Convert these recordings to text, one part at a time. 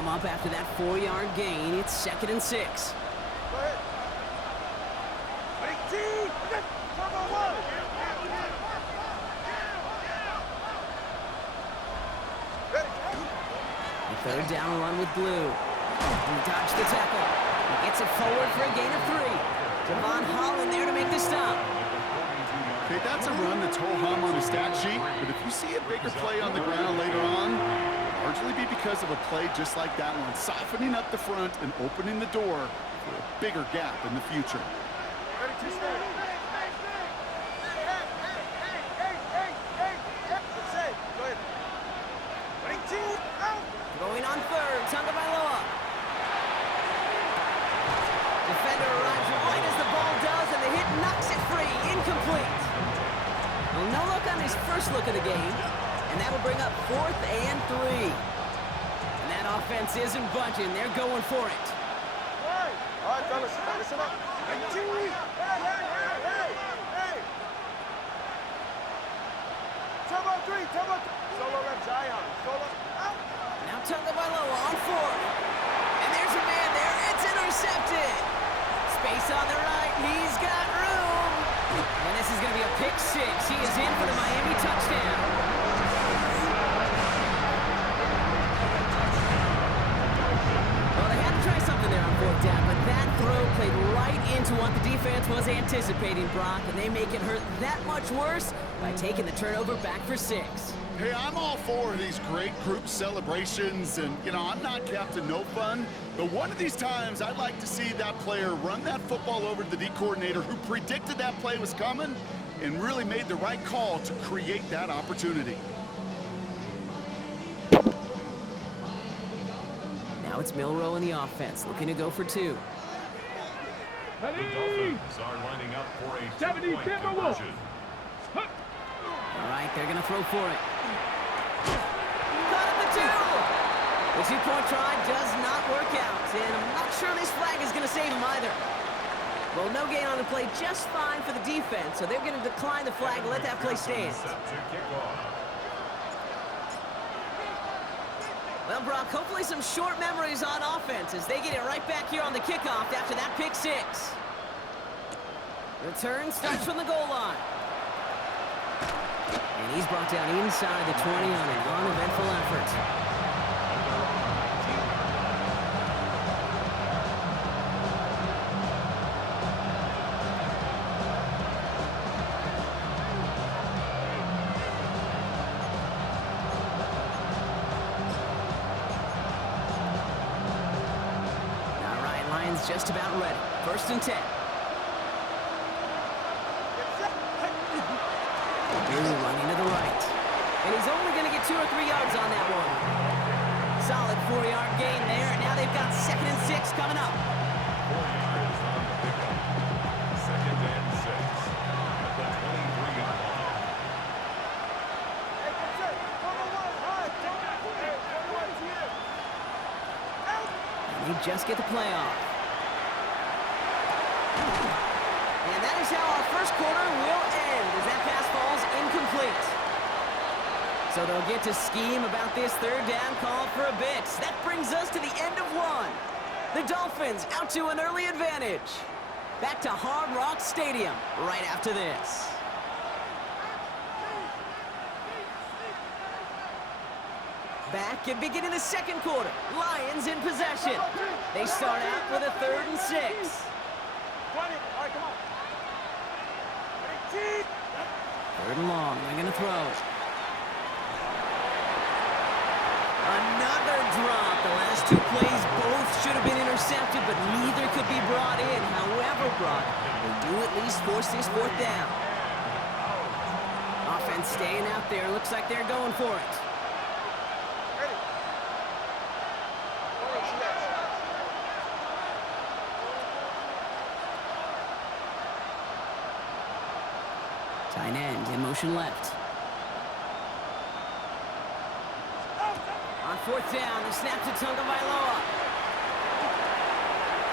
come up after that 4-yard gain. It's 2nd and 6. Go ahead. 18. Turbo 1. The 3rd down run with Blue. He dodged the tackle. He gets it forward for a gain of 3. Javon Holland there to make the stop. Okay, that's a run that's ho-hum on the stat sheet, but if you see a bigger play on the ground later on, it'll largely be because of a play just like that one, softening up the front and opening the door for a bigger gap in the future. Ready to start. Go ahead. 22. Out. Going on 3rd, Tagovailoa. Defender arrives right as the ball does, and the hit knocks it free. Incomplete. Well, no look on his first look of the game, and that'll bring up 4th and 3. And that offense isn't budging. They're going for it. All right, fellas, listen up. 18. Hey. Turbo 3. Solo left Zion. Solo out. Now Tagovailoa on 4th. And there's a man there. It's intercepted. Space on the right. He's got room. And this is going to be a pick 6. He is in for the Miami touchdown. Well, they had to try something there on 4th down, but that throw played right into what the defense was anticipating, Brock, and they make it hurt that much worse by taking the turnover back for 6. Hey, I'm all for these great group celebrations, and, you know, I'm not Captain No Fun, but one of these times I'd like to see that player run that football over to the D coordinator who predicted that play was coming and really made the right call to create that opportunity. Now it's Milroe in the offense, looking to go for 2. The Dolphins are lining up for a 2-point conversion. All right, they're going to throw for it. Caught at the 2. The 2-point try does not work out, and I'm not sure this flag is going to save him either. Well, no gain on the play, just fine for the defense, so they're going to decline the flag and let that play stand. Well, Brock, hopefully some short memories on offense as they get it right back here on the kickoff after that pick 6. Return starts from the goal line. And he's brought down inside the 20 on an uneventful effort. All right, Lions just about ready. 1st and 10. Running to the right. And he's only going to get 2 or 3 yards on that one. Solid 4-yard gain there, and now they've got 2nd and 6 coming up. 4 yards on the pickup. 2nd and 6. At the 23-yard line. And they just get the play off. And that is how our first quarter will end as that pass falls incomplete. So they'll get to scheme about this 3rd down call for a bit. That brings us to the end of 1. The Dolphins out to an early advantage. Back to Hard Rock Stadium right after this. Back and beginning the 2nd quarter. Lions in possession. They start out with a 3rd and 6. 20. All right, come on. 18. 3rd and long. They're going to throw. Another drop. The last 2 plays both should have been intercepted, but neither could be brought in. However, Brock, they do at least force this 4th down. Offense staying out there. Looks like they're going for it. Ready. Tight end in motion left. On 4th down, the snap to Tagovailoa.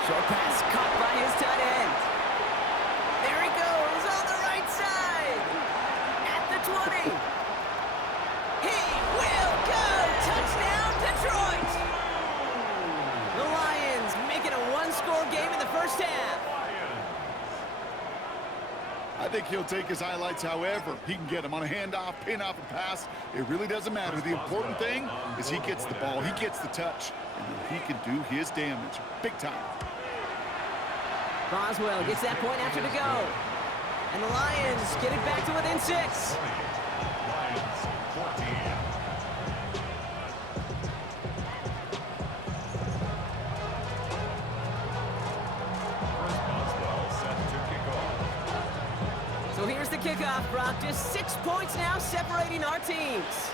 Short pass caught by his tight end. There he goes on the right side. At the 20. He will go. Touchdown, Detroit. first half. I think he'll take his highlights however he can get them on a handoff, pin off, a pass. It really doesn't matter. The important thing is he gets the ball, he gets the touch, and then he can do his damage big time. Boswell gets that point after to go. And the Lions get it back to within 6. Lions 14. So here's the kickoff, Brock. Just 6 points now separating our teams.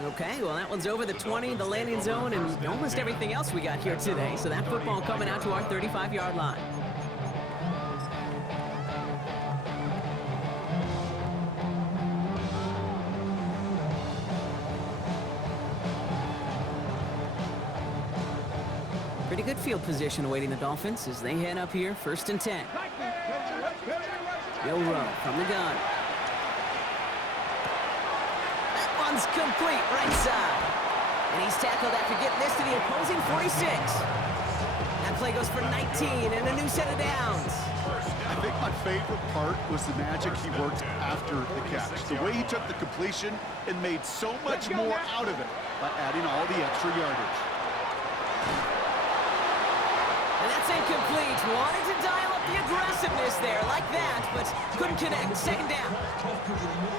Okay, well, that one's over the 20, the landing zone, and almost everything else we got here today. So that football coming out to our 35-yard line. Pretty good field position awaiting the Dolphins as they head up here, 1st and 10. Milroe from the gun. That one's complete, right side. And he's tackled after getting this to the opposing 46. That play goes for 19 and a new set of downs. I think my favorite part was the magic he worked after the catch. The way he took the completion and made so much more out of it by adding all the extra yardage. And that's incomplete. Wanted to dial up the aggressiveness there like that, but couldn't connect. 2nd down.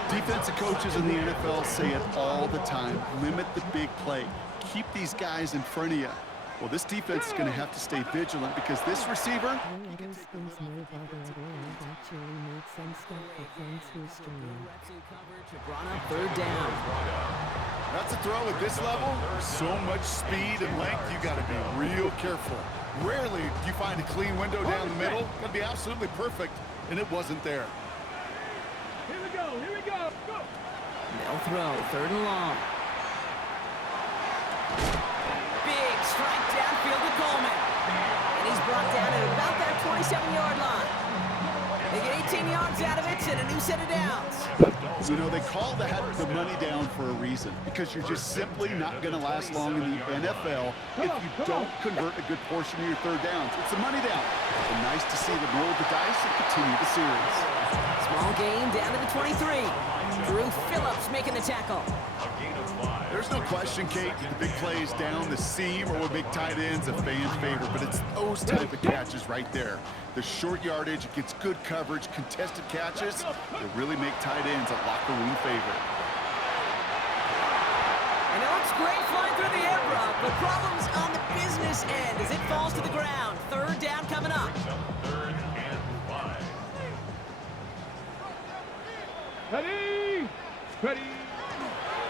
Defensive coaches in the NFL say it all the time. Limit the big play. Keep these guys in front of you. Well, this defense is going to have to stay vigilant because this receiver... Brought up 3rd down. That's a throw at this level. So much speed and length, you got to be real careful. Rarely do you find a clean window down the middle. Got to be absolutely perfect, and it wasn't there. Here we go, here we go. Go. They'll throw, 3rd and long. Big strike downfield to Coleman. And he's brought down at about that 27-yard line. They get 18 yards out of it and a new set of downs. You know, they call that the money down for a reason, because you're just simply not going to last long in the NFL if you don't convert a good portion of your 3rd downs. It's the money down. And nice to see them roll the dice and continue the series. Small gain down to the 23. Drew Phillips making the tackle. There's no question, Kate, the big plays down the seam or with big tight ends a fan's favorite, but it's those type of catches right there. The short yardage, it gets good coverage, contested catches that really make tight ends a locker room favorite. And it looks great flying through the air, Brock, but problems on the business end as it falls to the ground. 3rd down coming up. 3rd and 5. Ready? Ready?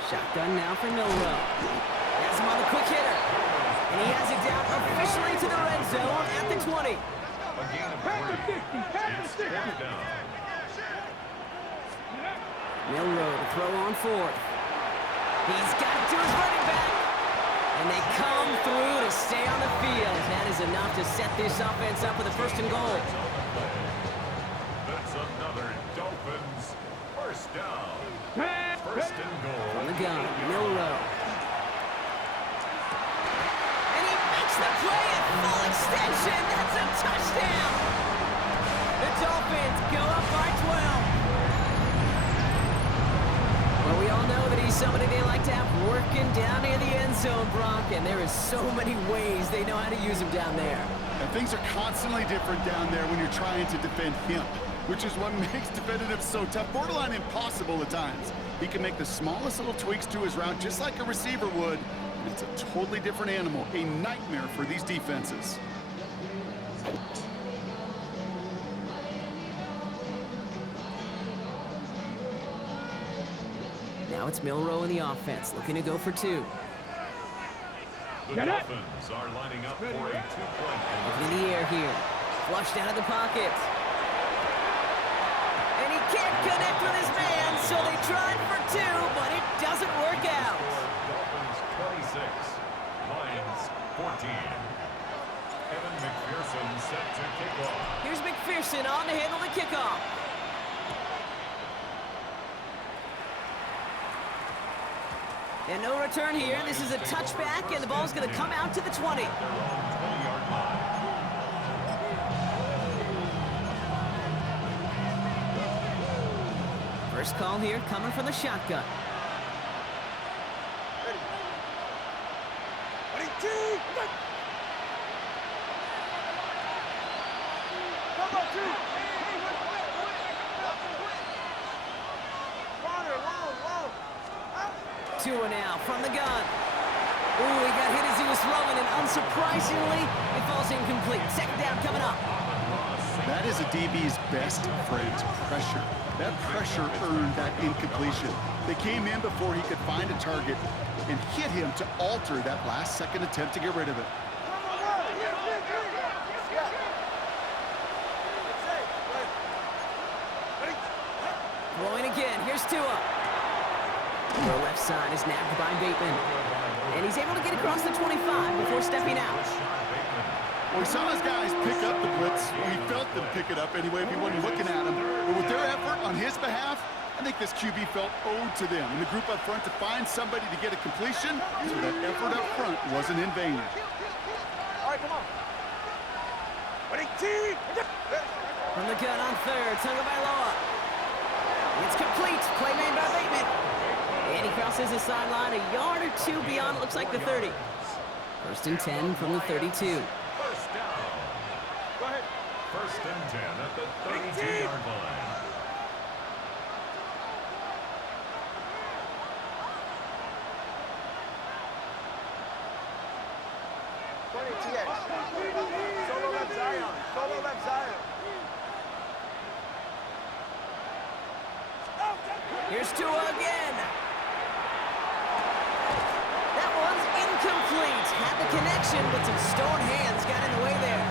Shotgun now for Milroe. Has him on the quick hitter. And he has it down officially to the red zone at the 20. A gain of 3. It's 4th down. Milroe to throw on 4th. He's got it to his running back. And they come through to stay on the field. That is enough to set this offense up with a 1st and goal. That's another Dolphins 1st down. 1st and goal. From the gun, Milroe. And he makes the play at full extension. That's a touchdown. The Dolphins go up by 12. Well, we all know that he's somebody they like to have working down near the end zone, Brock, and there is so many ways they know how to use him down there. And things are constantly different down there when you're trying to defend him, which is what makes defending him so tough, borderline impossible at times. He can make the smallest little tweaks to his route just like a receiver would. It's a totally different animal, a nightmare for these defenses. Now it's Milroe in the offense, looking to go for 2. The Dolphins are lining up for a 2-point Looking in the air here. Flushed out of the pocket. And he can't connect with his man, so they tried for 2, but it doesn't work out. Dolphins 26, Lions 14. Evan McPherson set to kick off. Here's McPherson on to handle the kickoff. And no return here. This is a touchback, and the ball's going to come out to the 20. Their own 20-yard line. First call here coming from the shotgun. Ready, two, go. Come on, two. Corner, long. Out. Tua now from the gun. Ooh, he got hit as he was throwing, and unsurprisingly, it falls incomplete. Second down coming up. That is a DB's best friend, pressure. That pressure earned that incompletion. They came in before he could find a target and hit him to alter that last-second attempt to get rid of it. Throwing again. Here's Tua. The left side is nabbed by Bateman. And he's able to get across the 25 before stepping out. Well, we saw his guys pick up the blitz. Well, he felt them pick it up anyway if he wasn't looking at him. But with their effort on his behalf, I think this QB felt owed to them and the group up front to find somebody to get a completion, so that effort up front wasn't in vain. All right, come on. Ready, two. From the gun on third, Tagovailoa. It's complete. Play made by Bateman. And he crosses the sideline a yard or two beyond, looks like the 30. First and 10 from the 32. First down. Go ahead. First and 10 at the 32-yard line. Solo left Zion. Solo left Zion. Here's Tua again. That one's incomplete. Had the connection, but some stone hands got in the way there.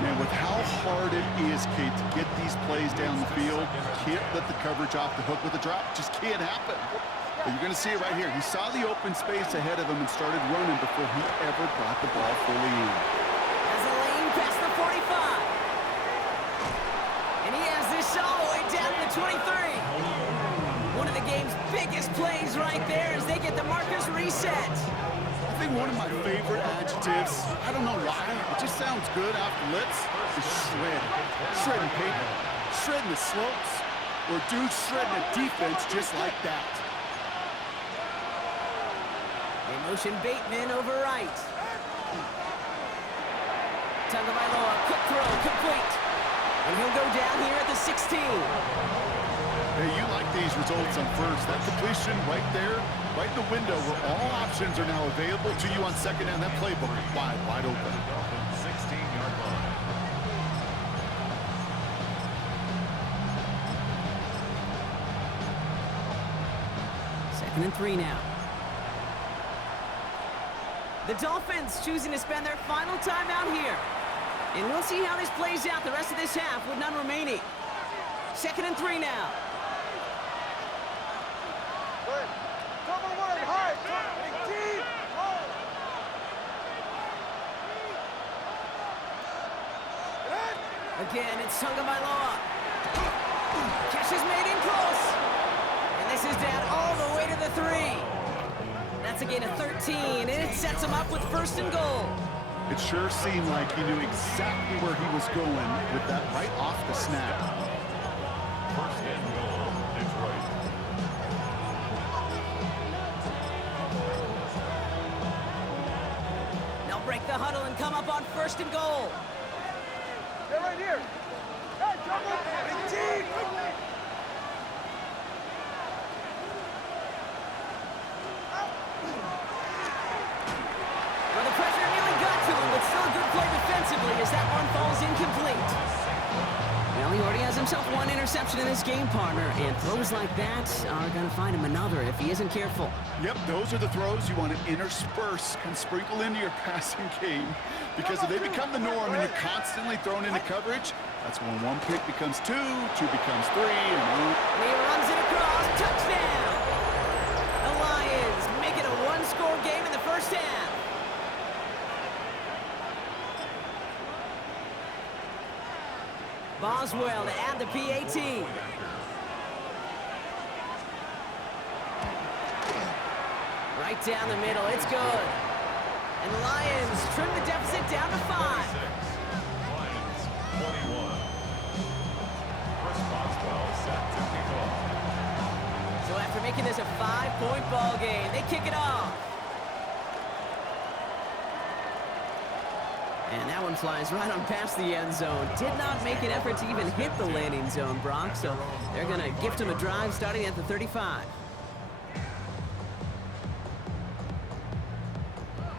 Man, with how hard it is, Kate, to get these plays down the field, can't let the coverage off the hook with a drop. Just can't happen. But you're going to see it right here. He saw the open space ahead of him and started running before he ever brought the ball fully in. Has a lane past the 45. And he has this all the way down to the 23. One of the game's biggest plays right there as they get the markers reset. I think one of my favorite adjectives, I don't know why, it just sounds good after lips, is shred. Shredding paper, shredding the slopes, or dude shredding a defense just like that. They motion Bateman over right. Tagovailoa, quick throw, complete. And he'll go down here at the 16. Hey, you like these results on first. That completion right there, right in the window where all options are now available to you on second down. That playbook wide open. 16-yard line. Second and 3 now. The Dolphins choosing to spend their final time out here. And we'll see how this plays out the rest of this half with none remaining. Second and 3 now. Good. Come on, one, hard. Deep. Again, it's Tagovailoa. Catch is made in close. And this is down all the way to the 3. That's a gain of 13, and it sets him up with first and goal. It sure seemed like he knew exactly where he was going with that right off the snap. First and goal, Detroit. They'll break the huddle and come up on first and goal. They're right here. Hey, double. Deep. Well, the pressure nearly got to him, but still a good play defensively as that one falls incomplete. Well, he already has himself one interception in this game, partner, and throws like that are going to find him another if he isn't careful. Yep, those are the throws you want to intersperse and sprinkle into your passing game, because if they become the norm and you're constantly thrown into coverage, that's when one pick becomes two becomes three, and he runs it across, touchdown! The Lions make it a one-score game in the first half. Boswell to add the PAT. Right down the middle. It's good. And the Lions trim the deficit down to 5. Lions 21. Chris Boswell set to kick off. So after making this a 5-point ball game, they kick it off. And that one flies right on past the end zone. Did not make an effort to even hit the landing zone, Brock. So they're going to gift him a drive starting at the 35.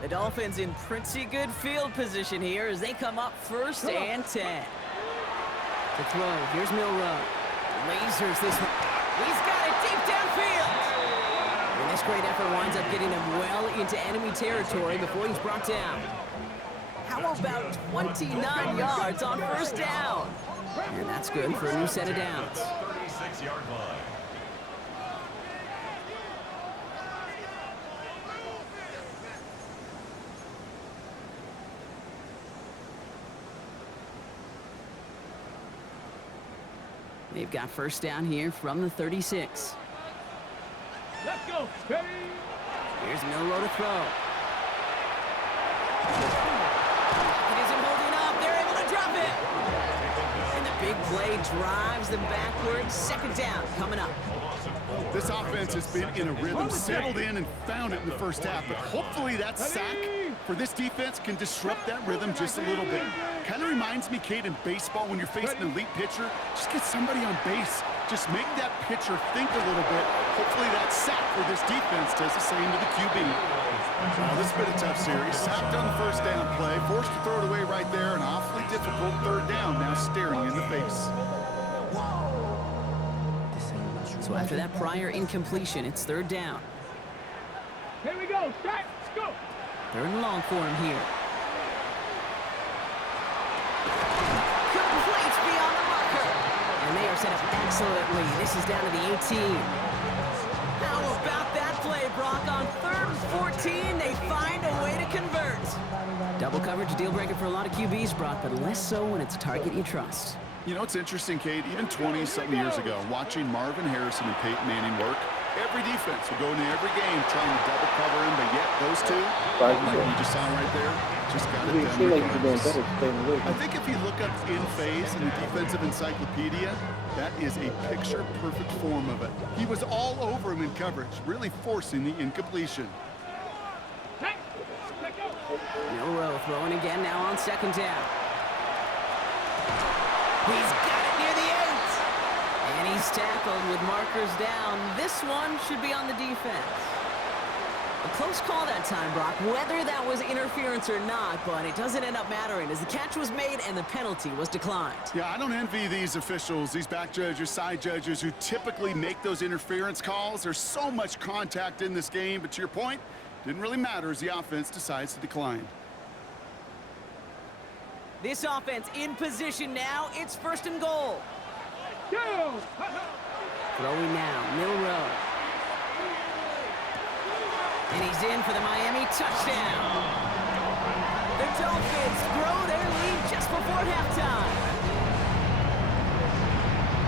The Dolphins in pretty good field position here as they come up 1st and 10. To throw, here's Milrow. Lasers this one. He's got it deep downfield. And this great effort winds up getting him well into enemy territory before he's brought down. How about 29 yards on 1st down? And that's good for a new set of downs. 36-yard line. They've got 1st down here from the 36. Let's go. Steady. Here's Milrow to throw. It isn't holding up. They're able to drop it. And the big play drives them backwards. 2nd down coming up. This offense has been in a rhythm, settled in and found it in the 1st half, but hopefully that sack for this defense can disrupt that rhythm just a little bit. Kind of reminds me, Kate, in baseball when you're facing an elite pitcher, just get somebody on base. Just make that pitcher think a little bit. Hopefully that sack for this defense does the same to the QB. Oh, this has been a tough series. Sacked on the 1st down play, forced to throw it away right there, an awfully difficult 3rd down now staring in the face. So after that prior incompletion, it's 3rd down. Here we go. Start. Let's go. 3rd and long for him here. Complete beyond the marker. And they are set up excellently. This is down to the 18. How about that play, Brock? On 3rd and 14, they find a way to convert. Double coverage deal breaker for a lot of QBs, Brock, but less so when it's a target you trust. You know, it's interesting, Kate, even 20-something years ago, watching Marvin Harrison and Peyton Manning work, every defense would go into every game trying to double cover him, but yet those two, like you just saw right there, just got it done regardless. I think if you look up in phase in the defensive encyclopedia, that is a picture-perfect form of it. He was all over him in coverage, really forcing the incompletion. Milrow throwing again now on 2nd down. He's got it near the 8. And he's tackled with markers down. This one should be on the defense. A close call that time, Brock, whether that was interference or not, but it doesn't end up mattering as the catch was made and the penalty was declined. Yeah, I don't envy these officials, these back judges, side judges who typically make those interference calls. There's so much contact in this game, but to your point, didn't really matter as the offense decides to decline. This offense in position now. It's 1st and goal. Throwing now, Milrow. And he's in for the Miami touchdown. The Dolphins grow their lead just before halftime.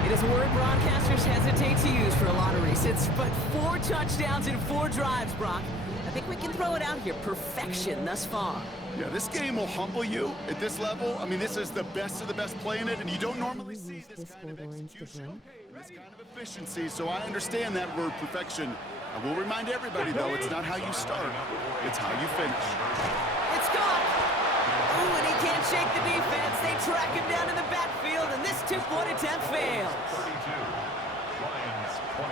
It is a word broadcasters hesitate to use for a lot of reasons, but 4 touchdowns in 4 drives, Brock. I think we can throw it out here. Perfection thus far. Yeah, this game will humble you at this level. I mean, this is the best of the best play in it, and you don't normally see this kind of execution, this kind of efficiency, so I understand that word perfection. I will remind everybody, though, it's not how you start, it's how you finish. It's gone! Ooh, and he can't shake the defense. They track him down in the backfield, and this 2-point attempt fails. 32. Lions 21.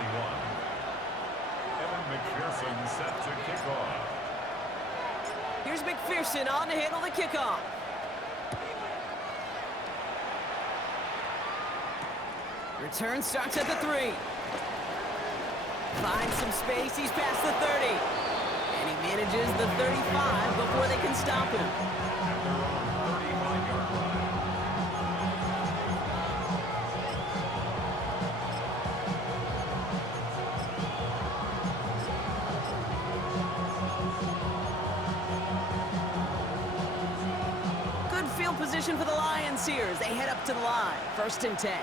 Evan McPherson set to kick off. Here's McPherson on to handle the kickoff. Return starts at the 3. Finds some space. He's past the 30. And he manages the 35 before they can stop him. Good field position for the Lions here as they head up to the line. 1st and 10.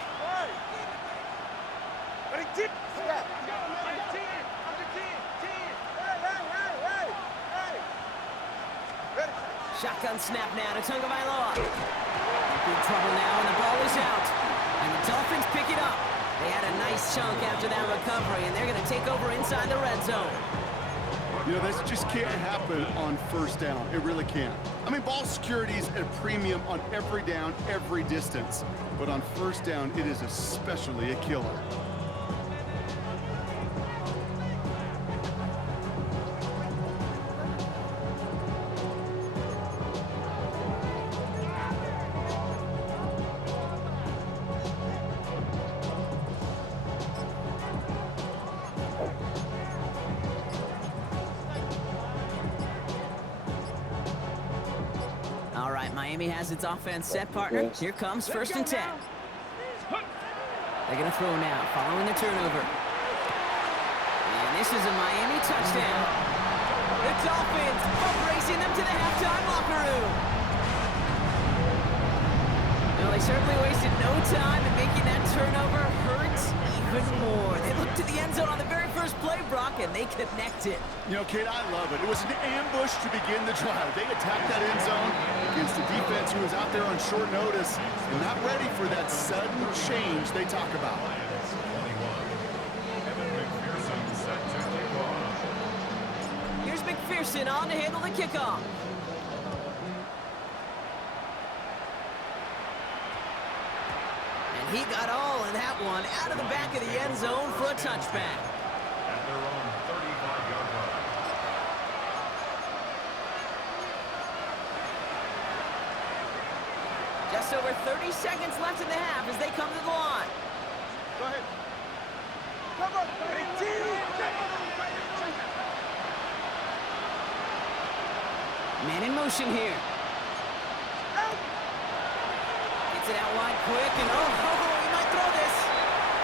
Shotgun snap now to Tagovailoa. Big trouble now, and the ball is out. And the Dolphins pick it up. They had a nice chunk after that recovery, and they're going to take over inside the red zone. You know, this just can't happen on first down. It really can't. I mean, ball security is at a premium on every down, every distance. But on first down, it is especially a killer. All right, Miami has its offense set, partner. Here comes 1st and 10. They're going to throw now, following the turnover. And this is a Miami touchdown. The Dolphins racing them to the halftime locker room. Well, they certainly wasted no time in making that turnover hurt even more. They looked to the end zone on the very first play, Brock, and they connected. You know, Kate, I love it. It was an ambush to begin the drive. They attacked that end zone against a defense who was out there on short notice and not ready for that sudden change they talk about. Here's McPherson on to handle the kickoff. And he got all of that one out of the back of the end zone for a touchback. At their own 35-yard line. Just over 30 seconds left in the half as they come to the line. Go ahead. Come on, 18. Man in motion here. Gets it out wide quick, and he might throw this.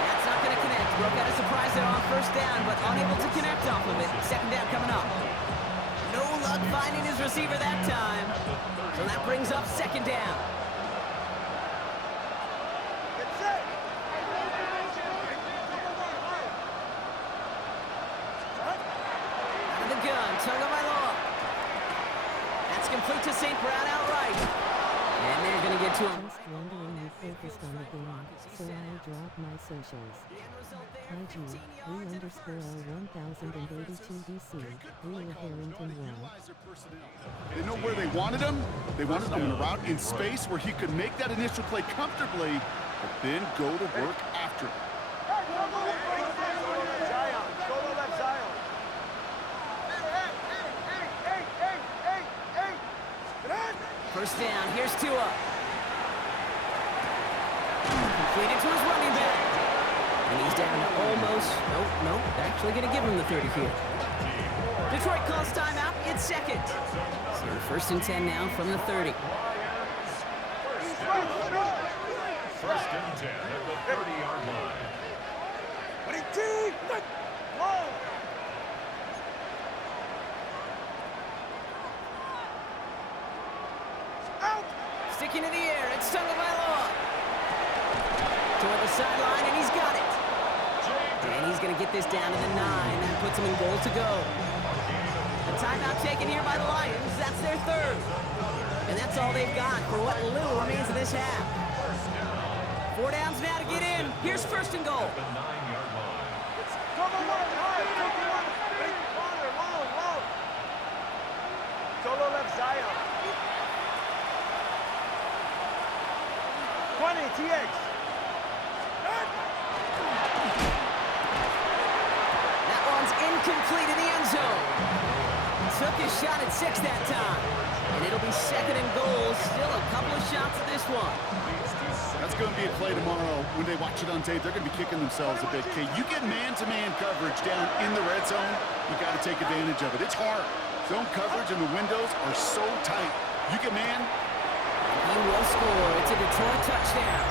That's not going to connect. Broke out a surprise there on 1st down, but unable to connect off of it. 2nd down coming up. No luck finding his receiver that time. So that brings up 2nd down. Out of the gun, Tagovailoa. That's complete to St. Brown outright. And they're going to get to him. Just wondering you focused on the game, so I'll drop my socials. IG, _1082 DC, Real Harrington Well. They know where they wanted him. They wanted him on a route in space where he could make that initial play comfortably, but then go to work after it. Zion, solo left Zion. First down, here's Tua. Completed to his running back. And he's down to almost, nope, they're actually going to give him the 30 here. Detroit calls timeout, it's 2nd. So 1st and 10 now from the 30. First and 10 at the 30-yard line. Sticking in the air, it's Tagovailoa. Toward the sideline, and he's got it. And he's going to get this down to the 9. That puts him in goal to go. A timeout taken here by the Lions. That's their 3rd. And that's all they've got for what little remains of this half. 4 downs now to get in. Here's 1st and goal. The 9-yard line. Solo left Zion. 20, TX. That one's incomplete in the end zone. Took his shot at 6 that time. And it'll be 2nd and goal. Still a couple of shots at this one. That's going to be a play tomorrow. When they watch it on tape, they're going to be kicking themselves a bit. Okay, you get man-to-man coverage down in the red zone, you got to take advantage of it. It's hard. Zone coverage and the windows are so tight. You get man. He will score. It's a Detroit touchdown.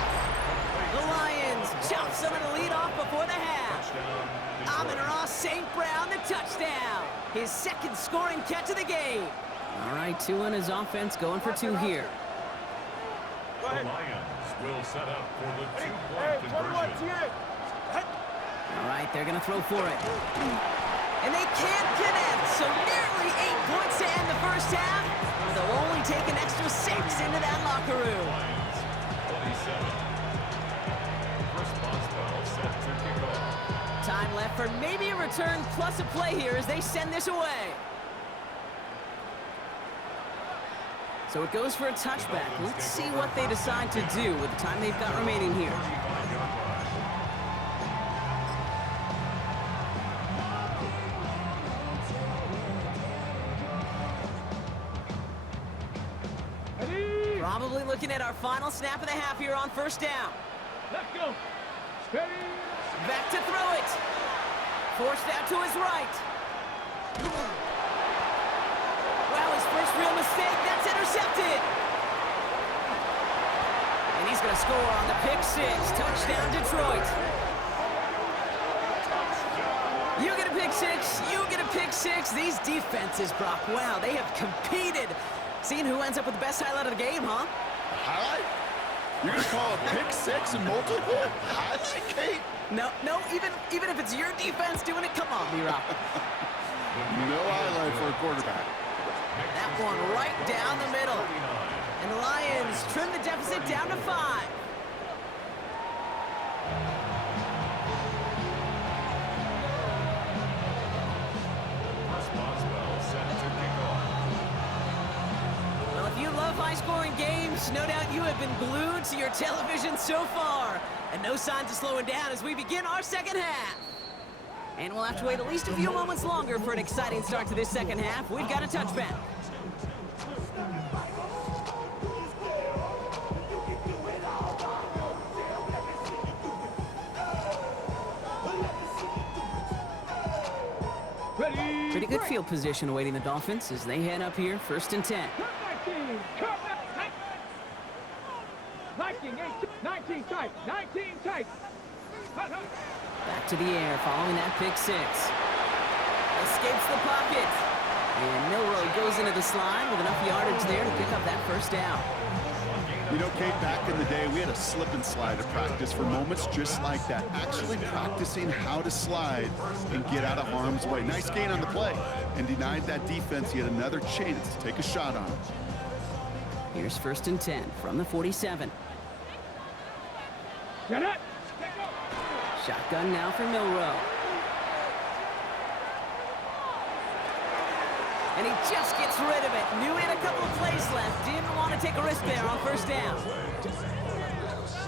The Lions chop some of the lead off before the half. Amon-Ra St. Brown, the touchdown. His 2nd scoring catch of the game. All right, Tua and his offense going for 2 here. Go The ahead. Lions will set up for the Hey, two-point 21, conversion. TX. All right, they're going to throw for it. And they can't connect, so nearly 8 points to end the first half. they'll only take an extra 6 into that locker room. Lions, 27. Response foul set to kick off. Time left for maybe a return plus a play here as they send this away. So it goes for a touchback. Let's see what they decide to do with the time they've got remaining here. 35-yard line. Probably looking at our final snap of the half here on first down. Let's go. Steady. Back to throw it. Forced out to his right. Wow, his first real mistake. That's intercepted. And he's going to score on the pick 6. Touchdown, Detroit. You get a pick 6. You get a pick 6. These defenses, Brock, wow, they have competed. Seeing who ends up with the best highlight of the game, huh? Highlight? You're going to call a pick 6 and multiple? Highlight, Kate? No, even if it's your defense doing it, come on, B-Rock. No highlight for a quarterback. That one right down the middle. And the Lions trim the deficit down to 5. Response foul set to kick off. Well, if you love high-scoring games, no doubt you have been glued to your television so far. And no signs of slowing down as we begin our second half. And we'll have to wait at least a few moments longer for an exciting start to this second half. We've got a touchback. Pretty good field position awaiting the Dolphins as they head up here, 1st and 10. 19 tight. 19 tight. Back to the air following that pick 6. Escapes the pocket. And Milroe goes into the slide with enough yardage there to pick up that first down. You know, Kate, back in the day, we had a slip and slide at practice for moments just like that. Actually practicing how to slide and get out of harm's way. Nice gain on the play and denied that defense yet another chance to take a shot on him. Here's 1st and 10 from the 47. Get it. Shotgun now for Milroe. And he just gets rid of it. Knew he had a couple of plays left. Didn't want to take a risk there on 1st down.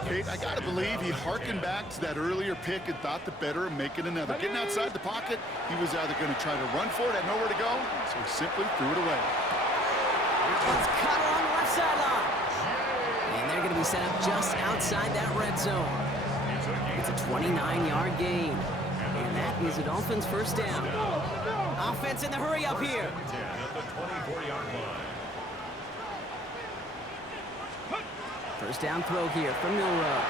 Kate, I got to believe he harkened back to that earlier pick and thought the better of making another. Getting outside the pocket, he was either going to try to run for it, had nowhere to go, so he simply threw it away. This one's caught along the left sideline. And they're going to be set up just outside that red zone. It's a 29-yard gain. And that is the Dolphins' first down. Offense in the hurry up here. 10 at the 24-yard line. First down throw here from Milroe.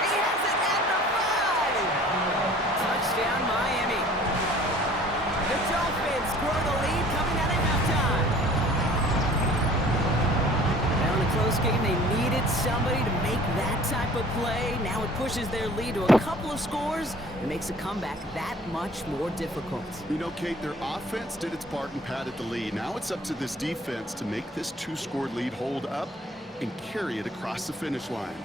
He has it at the 5! Touchdown, Miami. The Dolphins grow the lead coming out of halftime. Now in a close game, they needed somebody to make that type of play. Now it pushes their lead to a couple of scores and makes a comeback that much more difficult. You know, Kate, their offense did its part and padded the lead. Now it's up to this defense to make this 2-score lead hold up and carry it across the finish line.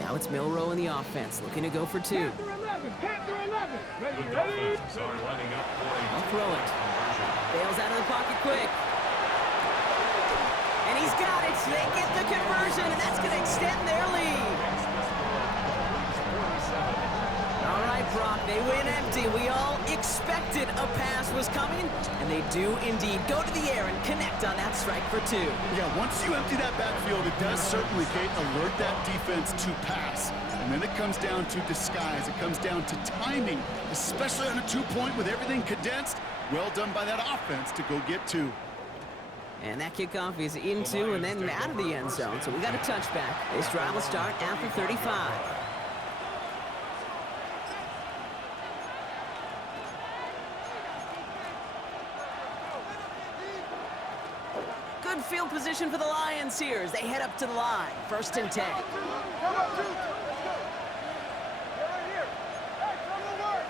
Now it's Milroe in the offense, looking to go for 2. Panther 11. Panther 11. The Ready? Dolphins are lining up for a I'll throw it. Bails out of the pocket quick. And he's got it. They get the conversion, and that's going to extend their lead. All right, Brock, they win empty. We all expected a pass was coming, and they do indeed go to the air and connect on that strike for 2. Yeah, once you empty that backfield, it does certainly, Kate, alert that defense to pass. And then it comes down to disguise. It comes down to timing, especially on a 2-point with everything condensed. Well done by that offense to go get 2. And that kickoff is into and then out of the end zone, so we got a touchback. This drive will start after 35. Good field position for the Lions here as they head up to the line. 1st and 10. Come on, 2. Let's go. They're right here. Hey, come to work.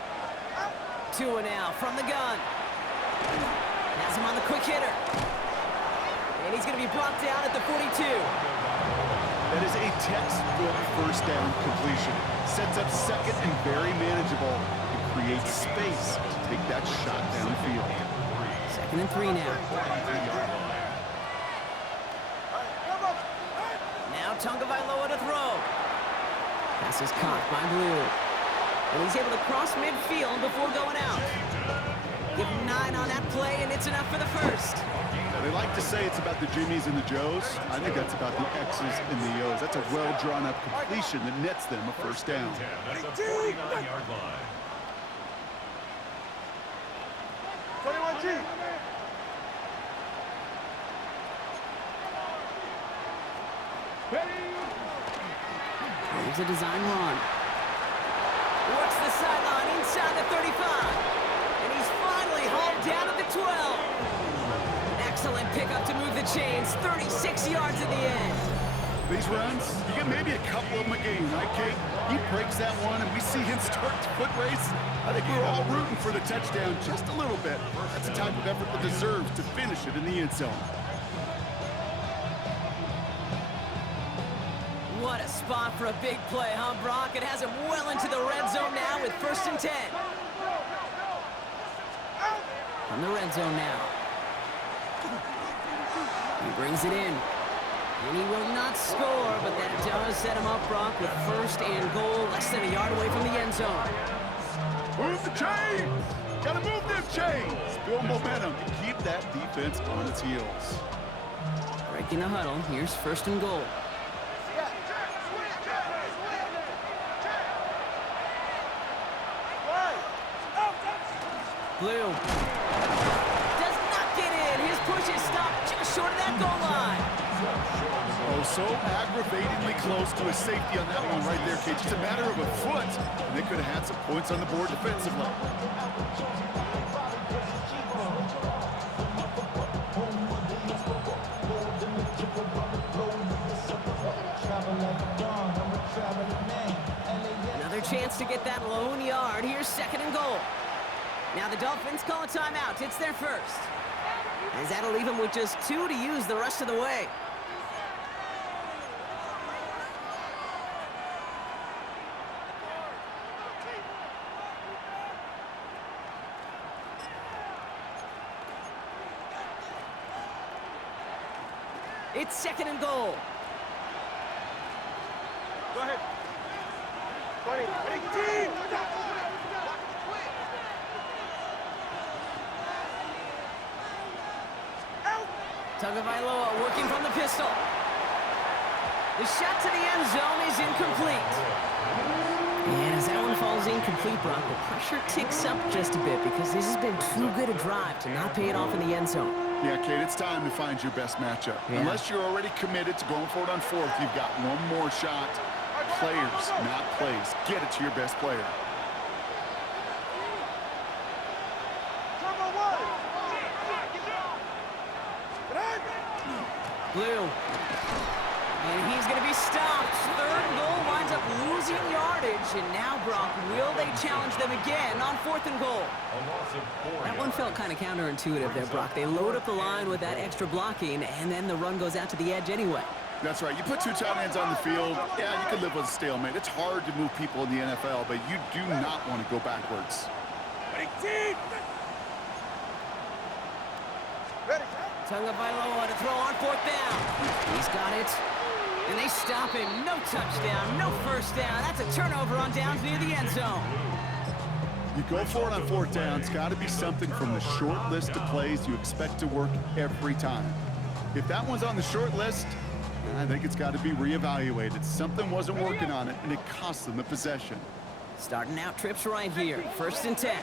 Out. 2 and now from the gun. Has him on the quick hitter. And he's going to be brought down at the 42. That is a textbook first down completion. Sets up second and very manageable. It creates space to take that shot downfield. 2nd and 3 now. Now Tagovailoa to throw. Pass is caught by Blue. And he's able to cross midfield before going out. Give him 9 on that play, and it's enough for the first. They like to say it's about the Jimmies and the Joes. I think that's about the X's and the O's. That's a well-drawn-up completion that nets them a first down. That's a 49-yard line. 21G. Here's a design run. Works the sideline inside the 35. And he's finally hauled down at the 12. Excellent pickup to move the chains. 36 yards in the end. These runs, you get maybe a couple of them a game, right, Kate? He breaks that one, and we see him start to foot race. I think we're all rooting for the touchdown just a little bit. That's the type of effort that deserves to finish it in the end zone. What a spot for a big play, huh, Brock? It has him well into the red zone now with 1st and 10. From the red zone now. He brings it in. And he will not score, but that does set him up, Brock, with 1st and goal, less than a yard away from the end zone. Move the chains! Gotta move them chains! Build momentum and keep that defense on its heels. Breaking the huddle, here's 1st and goal. Blue does not get in. His push is stopped just short of that goal line. Oh, so aggravatingly close to a safety on that one right there, Kate. Just a matter of a foot, and they could have had some points on the board defensively. Another chance to get that lone yard. Here's 2nd and goal. Now the Dolphins call a timeout. It's their first. As that'll leave them with just 2 to use the rest of the way. It's 2nd and goal. Go ahead. 20. 18. Tagovailoa working from the pistol. The shot to the end zone is incomplete. And as that one falls incomplete, Brock, the pressure ticks up just a bit because this has been too good a drive to not pay it off in the end zone. Yeah, Kate, it's time to find your best matchup. Yeah. Unless you're already committed to going for it on 4th, you've got one more shot. Players, not plays. Get it to your best player. Blue. And he's going to be stopped. 3rd and goal winds up losing yardage. And now, Brock, will they challenge them again on 4th and goal? That one felt kind of counterintuitive there, Brock. They load up the line with that extra blocking, and then the run goes out to the edge anyway. That's right. You put 2 tight ends on the field, yeah, you can live with a stalemate. It's hard to move people in the NFL, but you do not want to go backwards. 18. Tagovailoa to throw on 4th down. He's got it. And they stop him. No touchdown, no first down. That's a turnover on downs near the end zone. You go for it on 4th down. It's got to be something from the short list of plays you expect to work every time. If that one's on the short list, I think it's got to be reevaluated. Something wasn't working on it, and it cost them the possession. Starting out trips right here. 1st and 10.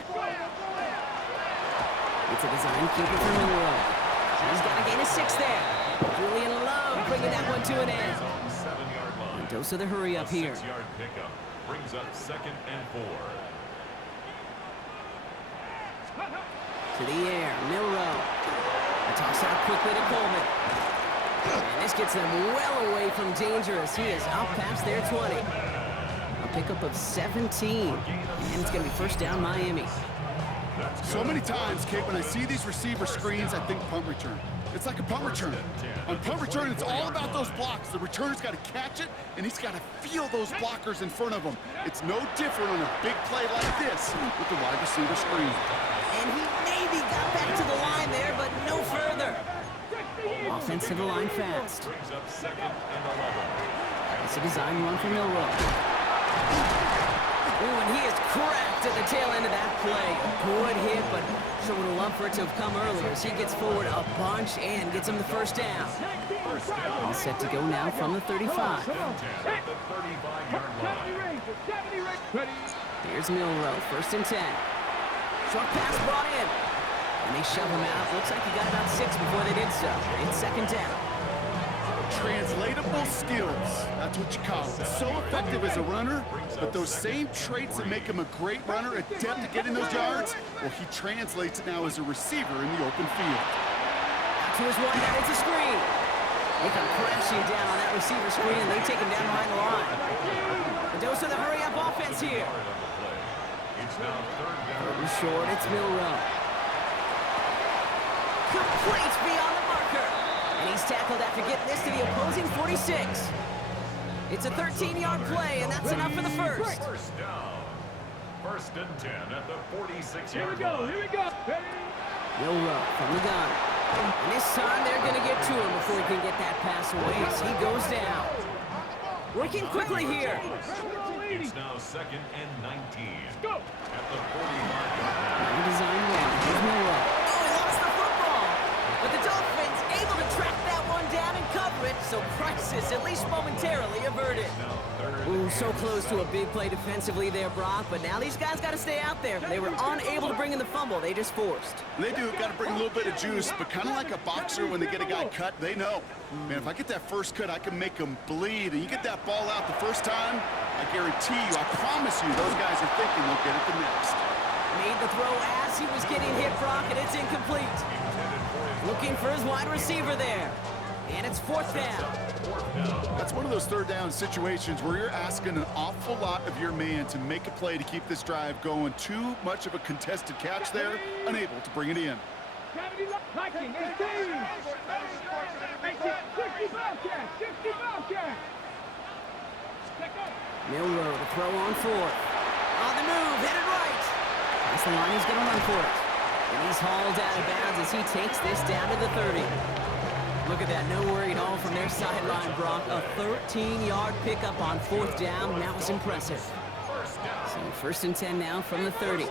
It's a design keeper from Monroe. He's got to gain a 6 there. Julian Love bringing that one to an end. 7-yard line. And dose of the hurry up here. 6-yard pickup brings up 2nd and 4. To the air, Milroe. A toss out quickly to Coleman. And this gets them well away from danger as he is up past their 20. A pickup of 17. And it's going to be 1st down Miami. So many times, Kate, when I see these receiver screens, I think punt return. It's like a punt return. On punt return, it's all about those blocks. The returner's got to catch it, and he's got to feel those blockers in front of him. It's no different on a big play like this with the wide receiver screen. And he maybe got back to the line there, but no further. Offense to the line fast. Brings up 2nd and 11. It's a design run for Milroe. Ooh, and he is cracked at the tail end of that play. A good hit, but sure would have loved for it to have come earlier as he gets forward a bunch and gets him the first down. All set to go now from the 35. Here's Milroe, 1st and 10. Short pass brought in. And they shove him out. Looks like he got about 6 before they did so. It's 2nd down. Translatable skills. That's what you call it. So effective as a runner, but those same traits that make him a great runner, adept at getting those yards, well, he translates it now as a receiver in the open field. To his one down, it's a screen. They come crashing down on that receiver screen, and they take him down behind the line. The dose of the hurry-up offense here. It's now 3rd down. Over short, it's Milroe. Complete beyond the marker. And he's tackled after getting this to the opposing 46. It's a 13-yard play, and that's enough for the first. First down. 1st and 10 at the 46-yard line. Here we go. Milroe from the gun. And this time they're going to get to him before he can get that pass away as he goes down. Working quickly here. It's now 2nd and 19. Go. At the 40-yard line. Now design run. Here's Milroe. Oh, he lost the football. But the Dolphins able to track that one down and cover it, so crisis at least momentarily averted. Ooh, so close to a big play defensively there, Brock, but now these guys got to stay out there. They were unable to bring in the fumble they just forced. They do got to bring a little bit of juice, but kind of like a boxer when they get a guy cut, they know. Man, if I get that first cut, I can make him bleed. And you get that ball out the first time, I guarantee you, I promise you, those guys are thinking they'll get it the next. Made the throw as he was getting hit, Brock, and it's incomplete. Looking for his wide receiver there. And it's 4th down. That's one of those 3rd down situations where you're asking an awful lot of your man to make a play to keep this drive going. Too much of a contested catch there, unable to bring it in. Milroe to throw on 4th. On the move, headed right. That's the line, he's going to run for it. And he's hauled out of bounds as he takes this down to the 30. Look at that, no worry at all from their sideline, Brock. A 13-yard pickup on 4th down. That was impressive. So 1st and 10 now from the 30. Now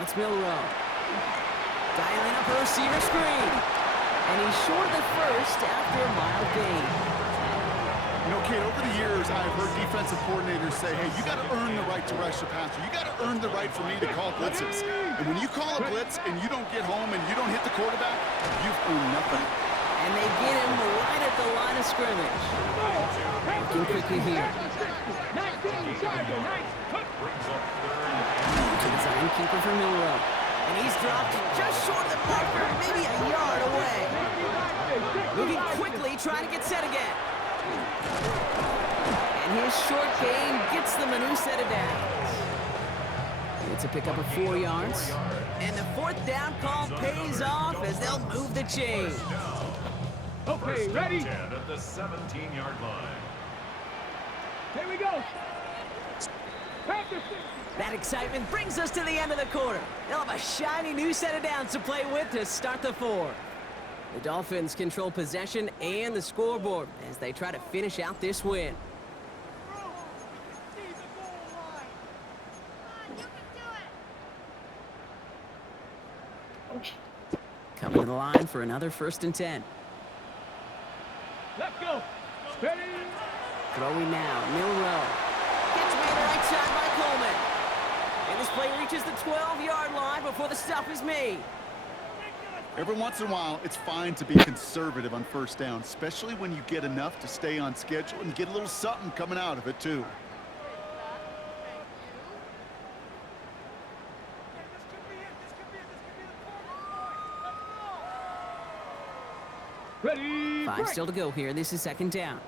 it's Milroe. Dialing up a receiver screen. And he's short of the first after a mild gain. You know, Kate, over the years, I've heard defensive coordinators say, hey, you got to earn the right to rush the passer. You got to earn the right for me to call blitzes. And when you call a blitz and you don't get home and you don't hit the quarterback, you've earned nothing. And they get him right at the line of scrimmage. Looking quickly here. To the zone keeper for Milroe. And he's dropped just short of the marker, maybe a yard away. Moving quickly, trying to get set again. And his short gain gets them a new set of downs. It's a pickup of 4 yards. And the 4th down call pays off as they'll move the chains. Okay, ready? 10 at the 17-yard line. Here we go. That excitement brings us to the end of the quarter. They'll have a shiny new set of downs to play with to start the 4th. The Dolphins control possession and the scoreboard as they try to finish out this win. Coming to the line for another 1st and 10. Let's go. Ready? Throwing now, Milroe. Gets me to the right side by Coleman. And this play reaches the 12-yard line before the stop is made. Every once in a while, it's fine to be conservative on 1st down, especially when you get enough to stay on schedule and get a little something coming out of it, too. Ready? 5 still to go here. This is 2nd down.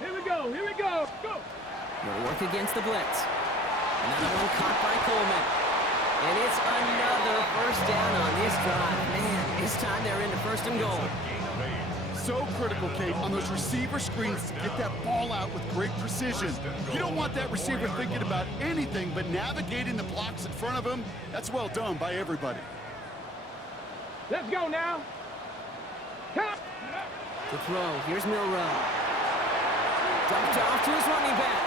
Here we go. Here we go. Go. They'll work against the blitz. Another one caught by Coleman. And it's another first down on this drive. Man, this time they're into first and goal. So critical, Kate, on those receiver screens to get that ball out with great precision. You don't want that receiver thinking about anything but navigating the blocks in front of him. That's well done by everybody. Let's go now. Come. To throw, here's Milrow. Dumped off to his running back.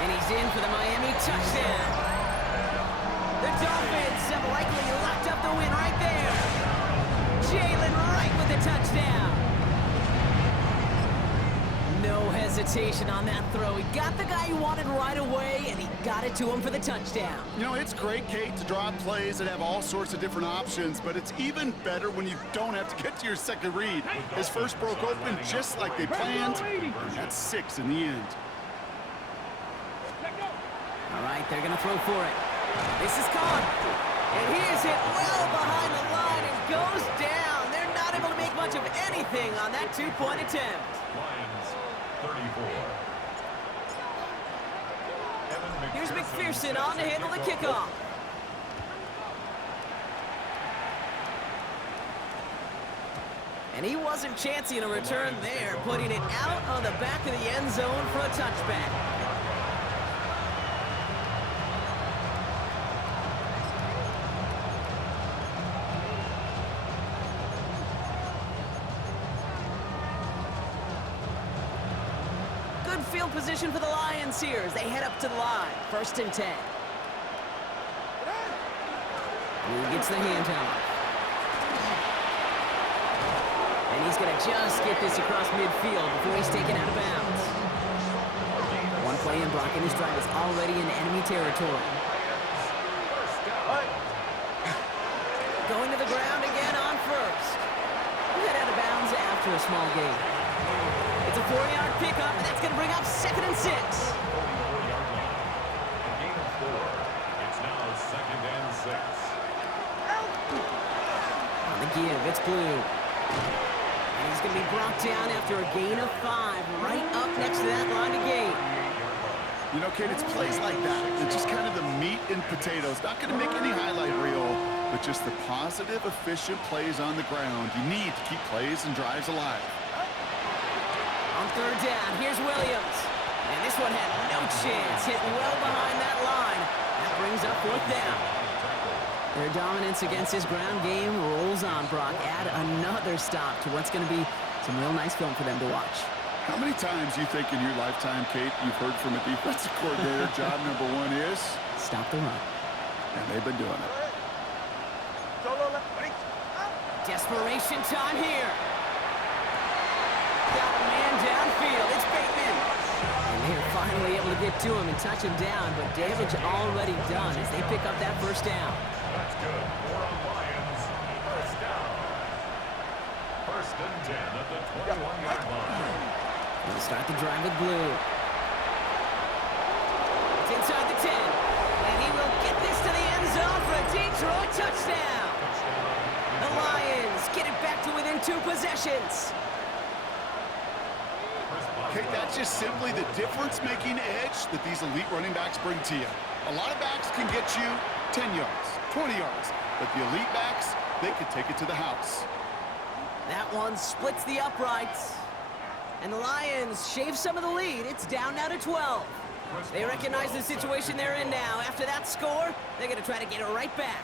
And he's in for the Miami touchdown. The Dolphins have likely locked up the win right there. Jalen Wright with the touchdown. No hesitation on that throw. He got the guy he wanted right away, and he got it to him for the touchdown. You know, it's great, Kate, to draw plays that have all sorts of different options, but it's even better when you don't have to get to your second read. His first broke open just like they planned, and that's 6 in the end. All right, they're going to throw for it. This is caught. And he is hit well behind the line and goes down. They're not able to make much of anything on that two-point attempt. Lions 34. Here's McPherson on to handle the kickoff. And he wasn't chancing a return there, putting it out on the back of the end zone for a touchback. Good field position for the Lions here as they head up to the line. 1st and 10. Blue gets the handoff. And he's going to just get this across midfield before he's taken out of bounds. One play in blocking his drive is already in enemy territory. Going to the ground again on 1st. Head out of bounds after a small gain. It's a 4-yard pickup, and that's going to bring up 2nd and 6. 44-yard line. A gain of 4. It's now 2nd and 6. On the give, it's Blue. And he's going to be brought down after a gain of 5, right up next to that line of gain. You know, Kate, it's plays like that. It's just kind of the meat and potatoes. Not going to make any highlight reel, but just the positive, efficient plays on the ground. You need to keep plays and drives alive. On 3rd down, here's Williams. And this one had no chance, hit well behind that line. That brings up 4th down. Their dominance against his ground game rolls on, Brock. Add another stop to what's going to be some real nice film for them to watch. How many times you think in your lifetime, Kate, you've heard from a defensive coordinator, job number 1 is? Stop the run. And they've been doing it. Desperation time here. Got a man downfield. It's Bateman. And they're finally able to get to him and touch him down, but damage already done as they pick up that 1st down. That's good. 4 on Lions. 1st down. 1st and 10 at the 21-yard line. We'll start the drive with Blue. It's inside the 10. And he will get this to the end zone for a Detroit touchdown. The Lions get it back to within 2 possessions. Kate, that's just simply the difference-making edge that these elite running backs bring to you. A lot of backs can get you 10 yards, 20 yards, but the elite backs, they can take it to the house. That one splits the uprights. And the Lions shave some of the lead. It's down now to 12. They recognize the situation they're in now. After that score, they're going to try to get it right back.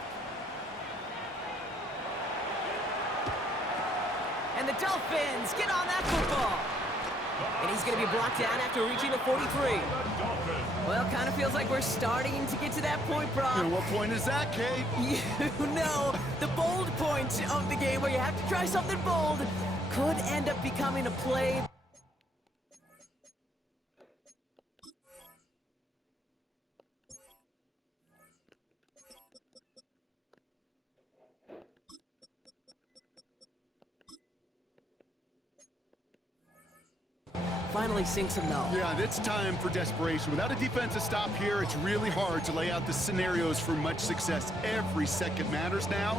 And the Dolphins get on that football. And he's going to be brought down after reaching the 43. Well, kind of feels like we're starting to get to that point, Brock. And what point is that, Kate? You know, the bold point of the game where you have to try something bold could end up becoming a play. Finally sinks him though. Yeah, it's time for desperation. Without a defensive stop here, it's really hard to lay out the scenarios for much success. Every second matters now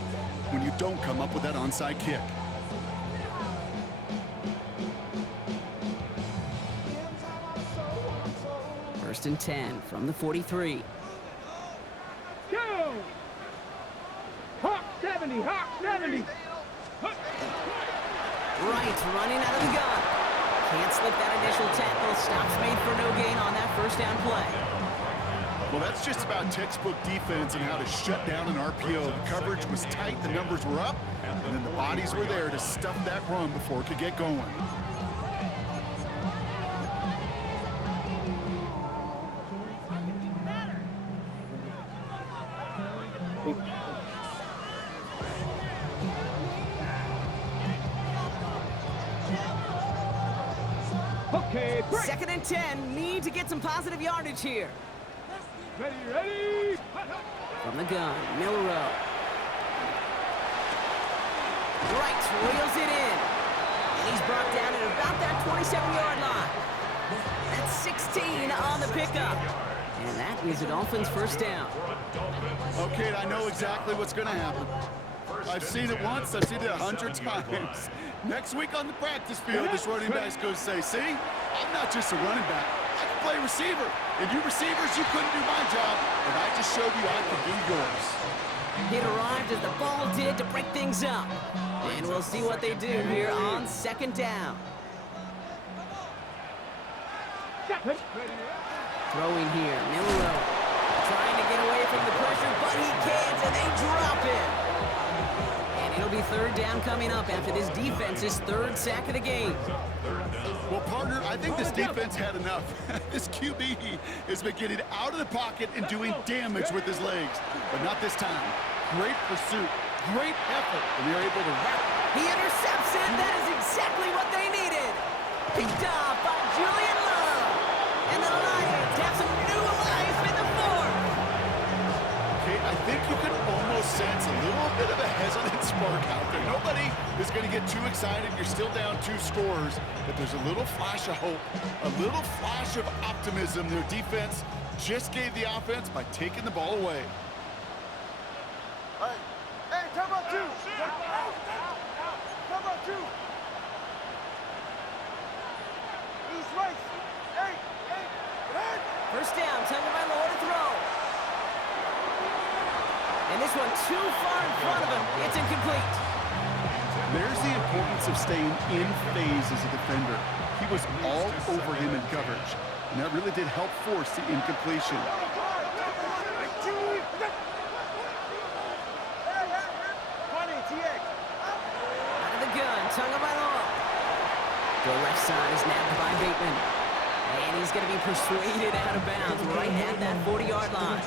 when you don't come up with that onside kick. First and 10 from the 43. 70, hot 70. Right, running out of the gun. Can't slip that initial tackle. Stops made for no gain on that first down play. Well, that's just about textbook defense and how to shut down an RPO. The coverage was tight, the numbers were up, and then the bodies were there to stuff that run before it could get going. Okay, break. 2nd and 10. Need to get some positive yardage here. Ready, ready. From the gun, Milrow. Right, reels it in. And he's brought down at about that 27-yard line. That's 16 on the pickup. And that is a Dolphins first down. Okay, I know exactly what's going to happen. I've seen it once, I've seen it 100 times. Next week on the practice field, this running back's going to say, see, I'm not just a running back, I can play receiver. And you receivers, you couldn't do my job, and I just showed you I could do yours. It arrived as the ball did to break things up. And we'll see what they do here on 2nd down. Throwing here, Milrow. Trying to get away from the pressure, but he can't, and they drop it. And it'll be 3rd down coming up after this defense's 3rd sack of the game. Well, partner, I think this defense had enough. This QB has been getting out of the pocket and doing damage with his legs. But not this time. Great pursuit, great effort, and they're able to wrap it. He intercepts it. That is exactly what they needed. Picked off by Julian Love. And the Lions have some new life in the 4th. Okay, I think you can almost sense a little bit of a hesitant spark out there. Nobody is going to get too excited. You're still down 2 scores, but there's a little flash of hope, a little flash of optimism. Their defense just gave the offense by taking the ball away. Hey, come on, 2. Come on, 2. East race. Hey. First down, Tagovailoa to throw. And this one too far in front of him. It's incomplete. There's the importance of staying in phase as a defender. He was all over him in coverage, and that really did help force the incompletion. Out of the gun, Tagovailoa. The left side is nabbed by Bateman. And he's going to be persuaded out of bounds right at that 40-yard line.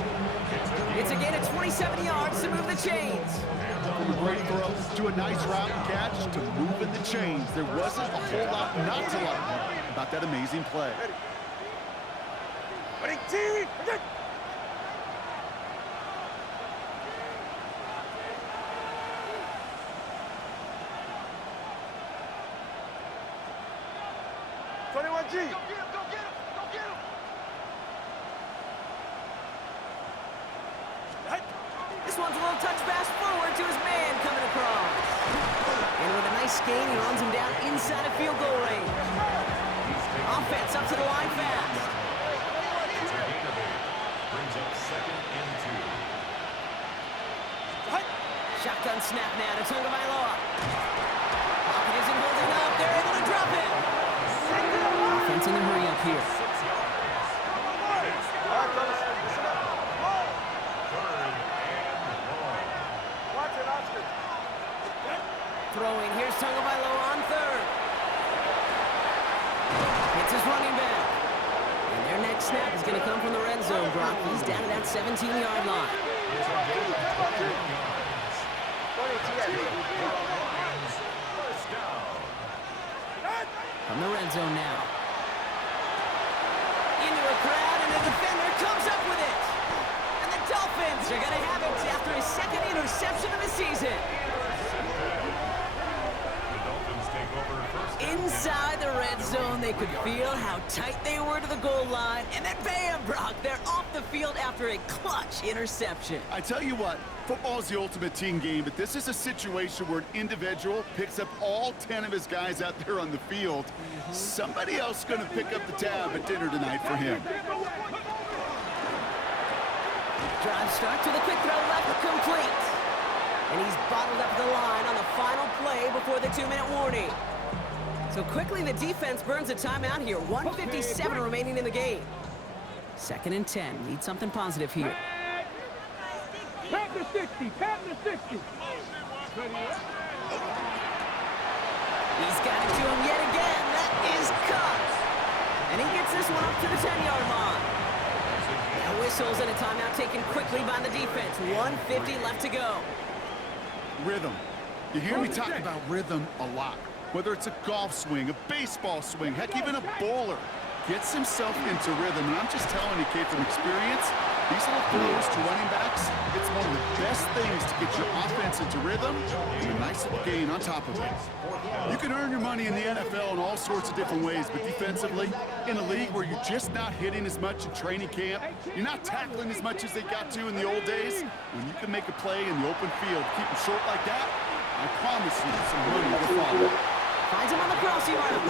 It's again at 27 yards to move the chains. From a great throw to a nice route and catch to moving the chains. There wasn't a whole lot not to like about that amazing play. Ready, team. G. Go get him, go get him, go get him. This one's a little touch pass forward to his man coming across. And with a nice gain, he runs him down inside of field goal range. Offense up to the line fast. Brings up 2nd and 2. Shotgun snap now to Tagovailoa. Pocket isn't holding up. They're able to drop it. Offense in the hurry up here. Throwing. Here's Tagovailoa on 3rd. It's his running back. And their next snap is going to come from the red zone, Brock. He's down to that 17-yard line. From the red zone now. Into a crowd, and the defender comes up with it. And the Dolphins are going to have it after his 2nd interception of the season. Inside the red zone, they could feel how tight they were to the goal line. And then bam, Brock, they're off the field after a clutch interception. I tell you what, football is the ultimate team game, but this is a situation where an individual picks up all 10 of his guys out there on the field. Somebody else is going to pick up the tab at dinner tonight for him. Drive start to the quick throw left, complete. And he's bottled up the line on the final play before the 2-minute warning. So quickly the defense burns a timeout here. 1:57 remaining in the game. 2nd and 10. Need something positive here. Pat the 60. Pat the 60. He's got it to him yet again. That is cut. And he gets this one up to the 10-yard line. Now whistles and a timeout taken quickly by the defense. 1:50 left to go. Rhythm. You hear me talk about rhythm a lot. Whether it's a golf swing, a baseball swing, heck, even a bowler gets himself into rhythm. And I'm just telling you, kid, from experience, these little throws to running backs, it's one of the best things to get your offense into rhythm and a nice little gain on top of it. You can earn your money in the NFL in all sorts of different ways, but defensively, in a league where you're just not hitting as much in training camp, you're not tackling as much as they got to in the old days, when you can make a play in the open field, keep them short like that, I promise you some money will follow. Finds him on the crossing route.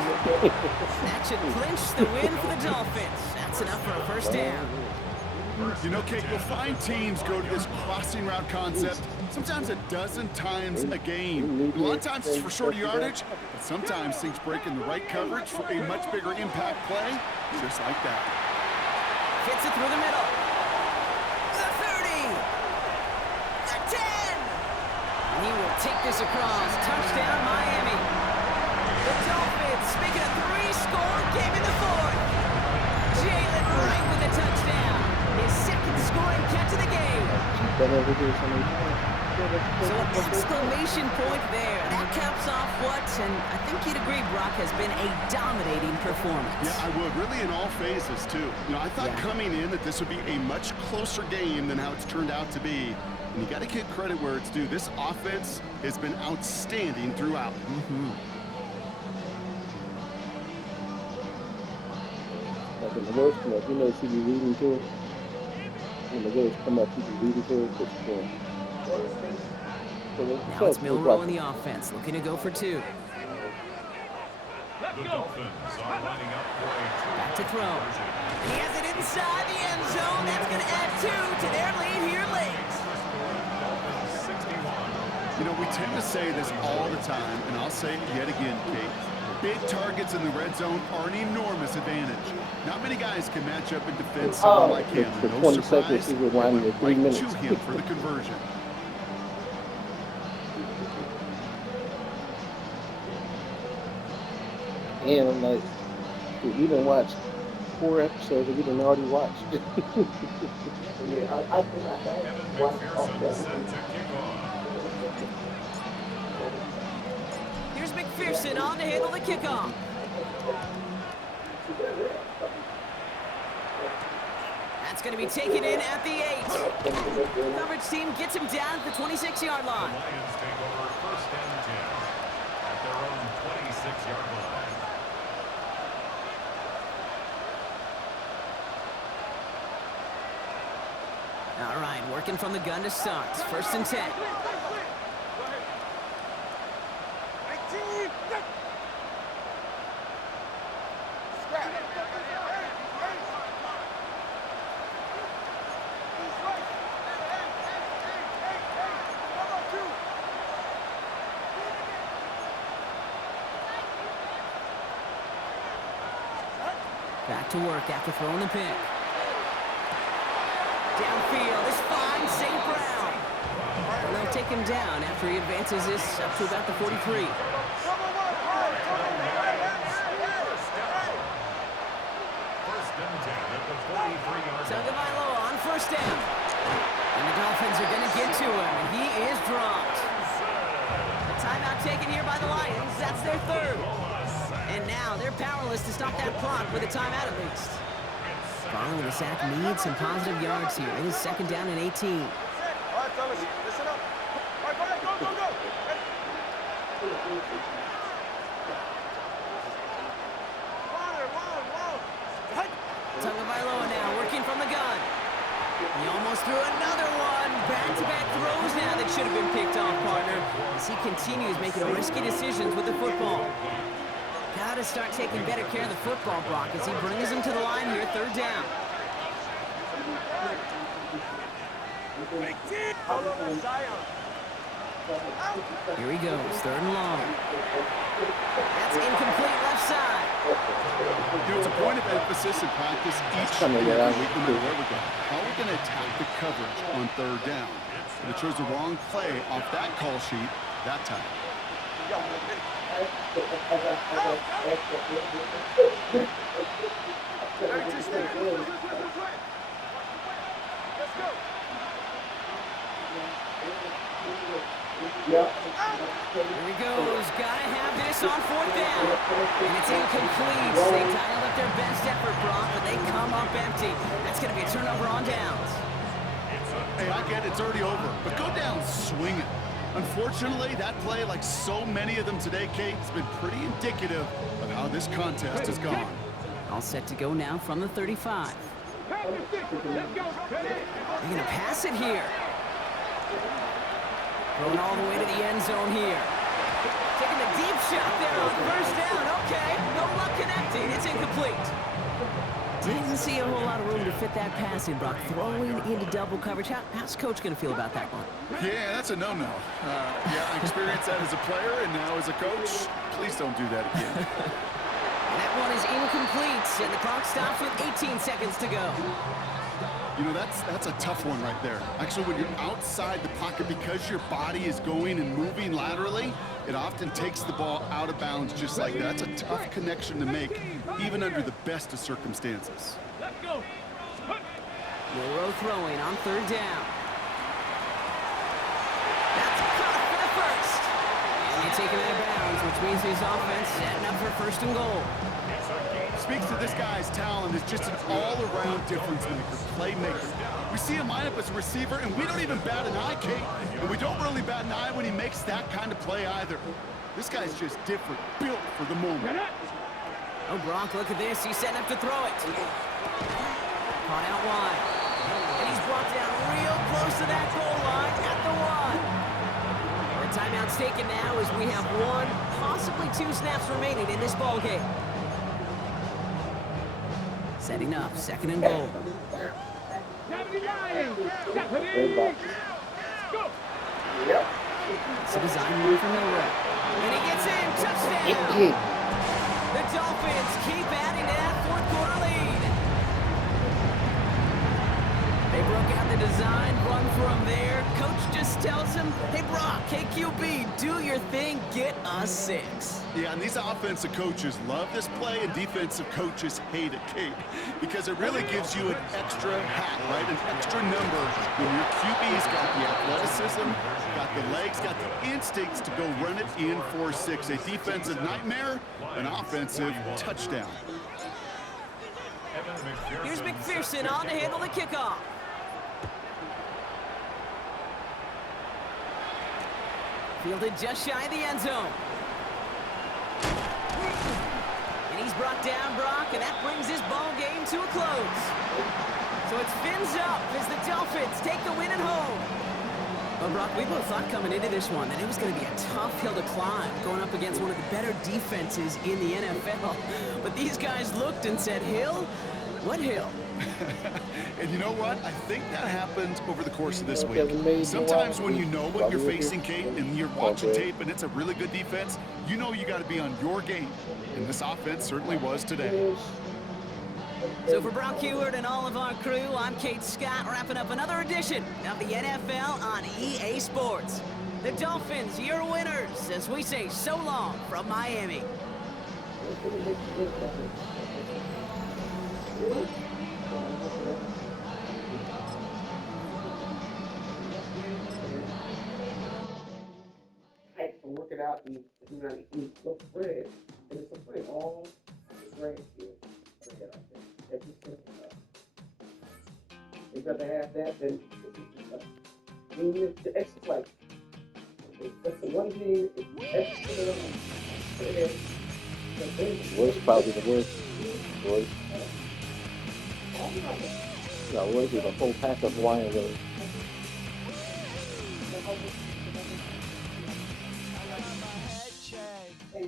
That should clinch the win for the Dolphins. That's enough for a first down. You know, Kate, you'll find teams go to this crossing route concept sometimes a dozen times a game. A lot of times it's for shorter yardage, but sometimes things break in the right coverage for a much bigger impact play, just like that. Fits it through the middle. The 30. The 10. And he will take this across. Touchdown, Miami. The Dolphins making a 3-score game in the 4th. Jalen Wright with a touchdown. His 2nd scoring catch of the game. So an exclamation point there. That caps off what, and I think you'd agree, Brock, has been a dominating performance. Yeah, I would. Really in all phases, too. You know, I thought coming in that this would be a much closer game than how it's turned out to be. And you got to give credit where it's due. This offense has been outstanding throughout. Like in the worst club, you know, she be reading to it. When the words come up, she be reading to it. Now it's Milroe in the offense, looking to go for 2. The Dolphins are lining up for a Back to throw. He has it inside the end zone. That's going to add 2 to their lead here late. 61. You know, we tend to say this all the time, and I'll say it yet again, Kate. Big targets in the red zone are an enormous advantage. Not many guys can match up and defend someone like him. For No 20 surprise, seconds, he they was winding went at 3 right minutes. to him for the conversion. And I'm like, dude, we done watched 4 episodes that we done already watched. Kevin McPherson set to kick off. Here's McPherson on to handle the kickoff. That's going to be taken in at the 8. Coverage team gets him down at the 26-yard The line. Lions take over 1st and 10 at their own 26-yard line. All right, working from the gun to start. 1st and 10. Back to work after throwing the pick. Downfield is fine, St. Brown. And they'll take him down after he advances this up to about the 43. Tagovailoa on 1st down. And the Dolphins are going to get to him, and he is dropped. The timeout taken here by the Lions. That's their 3rd. And now they're powerless to stop that clock with a timeout at least. Following the sack needs some positive yards here. It is 2nd down and 18. All right, fellas, listen up. All right, go, go, go. Tagovailoa now working from the gun. He almost threw another one. Back-to-back throws now that should have been picked off, partner, as he continues making risky decisions with the football. Got to start taking better care of the football, Brock, as he brings him to the line here, 3rd down. Here he goes, 3rd and long. That's incomplete left side. You know, it's a point of emphasis in practice each and every week, no matter where we go. How are we going to attack the coverage on 3rd down? And it chose the wrong play off that call sheet that time. Here he goes. Gotta have this on 4th down. And it's incomplete. They dialed up their best effort, Brock, but they come up empty. That's going to be a turnover on downs. Hey, I get it. It's already over. But go down swinging. Unfortunately, that play, like so many of them today, Kate, has been pretty indicative of how this contest has gone. All set to go now from the 35. They're going to pass it here. Going all the way to the end zone here. Taking a deep shot there on 1st down. Okay, no luck connecting. It's incomplete. Didn't see a whole lot of room to fit that pass in, Brock. Throwing into double coverage. How's Coach going to feel about that one? Yeah, that's a no-no. Yeah, I experienced that as a player and now as a coach. Please don't do that again. That one is incomplete, and the clock stops with 18 seconds to go. You know, that's a tough one right there. Actually, when you're outside the pocket, because your body is going and moving laterally, it often takes the ball out of bounds just like that. That's a tough connection to make, even under the best of circumstances. Milrow throwing on 3rd down. That's caught for the 1st. And they take him out of bounds, which means his offense setting up for 1st and goal. Speaks to this guy's talent as just an all-around difference maker, playmaker. We see him line up as a receiver, and we don't even bat an eye, Kate. And we don't really bat an eye when he makes that kind of play either. This guy's just different, built for the moment. Oh, Brock, look at this. He's setting up to throw it. Caught out wide. And he's brought down real close to that goal line at the 1. The timeout's taken now as we have 1, possibly 2 snaps remaining in this ball game. Setting up, 2nd and goal. It's a design move from Milrow. And he gets in, touchdown! The Dolphins keep adding to that 4th quarter lead. They broke out the design, run from there. Coach just tells him, hey, Brock, KQB, do your thing, get a 6. Yeah, and these offensive coaches love this play, and defensive coaches hate it, Kate, because it really gives you an extra hat, right? An extra number when your QB's got the athleticism, got the legs, got the instincts to go run it in for 6. A defensive nightmare, an offensive touchdown. Here's McPherson on to handle the kickoff. Fielded just shy of the end zone. And he's brought down, Brock, and that brings his ball game to a close. So it's fins up as the Dolphins take the win at home. Well, Brock, we both thought coming into this one that it was going to be a tough hill to climb, going up against one of the better defenses in the NFL. But these guys looked and said, Hill? What hill? And you know what? I think that happened over the course of this week. Sometimes when you know what you're facing, Kate, and you're watching tape and it's a really good defense, you know you got to be on your game. And this offense certainly was today. So for Brock Heward and all of our crew, I'm Kate Scott, wrapping up another edition of the NFL on EA Sports. The Dolphins, your winners, as we say so long from Miami. Work it out and look bread, and it's a bread, all bread here. That's just simple enough. You've got to have that, then the extra like that's the one game, extra worst, probably the worst. No, worst is a whole pack of wine really. Hey,